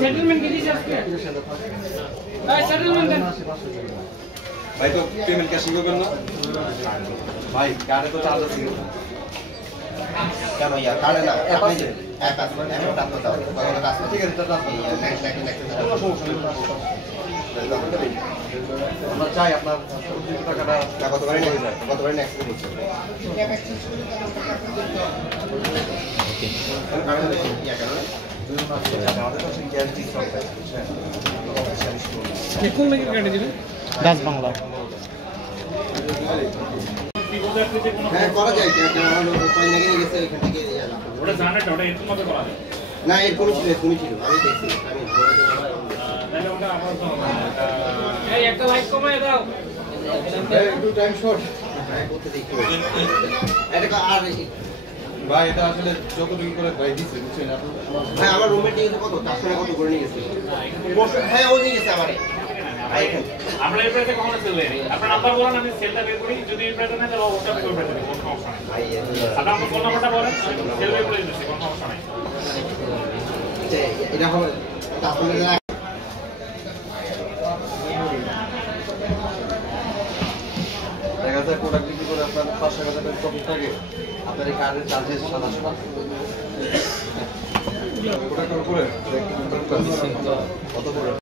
settlement कीजिए settlement भाई तो पेमेंट कैसे करना भाई कार्ड तो चार्ज আছে কেন ইয়া কার্ডে না আপনি যে এক আছে এখন আপনি দাও কত টাকা ঠিক আছে দাও কোনো সমস্যা নেই আমরা চাই আপনার টাকাটা কতবারই নেক্সট করছে কোন ব্যাংকে কেটে দিবেন দাস বাংলা হ্যাঁ করা যায় কি কয়েন লাগিয়ে নিয়ে গেছে এখান থেকে ওটা জানা ওটা এরকম ভাবে করা যায় না এরকম ছিল আমি দেখছি আমি তাহলে ওটা আবার তো এই একটা লাইক কমায় দাও একটু টাইম শর্ট করতে দেখতে এটা আর ভাই এটা আসলে যতটুকু করে ভাই দিছে বুঝছেন আপনি হ্যাঁ আমার রুমমেট নিয়ে গেছে কত 400 কত করে নিয়ে গেছে হ্যাঁ ও নিয়ে গেছে আমারে আমরা এই প্রাইসে কখনো সেল দেই আপনার নাম্বার বলেন আমি সেলটা বের করি যদি এই প্রাইসে না তাহলে অবশ্যই আমি করে দেব কোনো সমস্যা নেই আপনার ফোন নাম্বারটা বলেন সেল বের করে দিচ্ছি কোনো সমস্যা নেই এটা হবে 400 টাকা দেখা যায় প্রোডাক্ট বিক্রি করে আপনার 5,000 টাকা প্রফিট থাকে আপনার এই কার্ডের চার্জেস 700 টাকা প্রোডাক্টের উপরে কত করে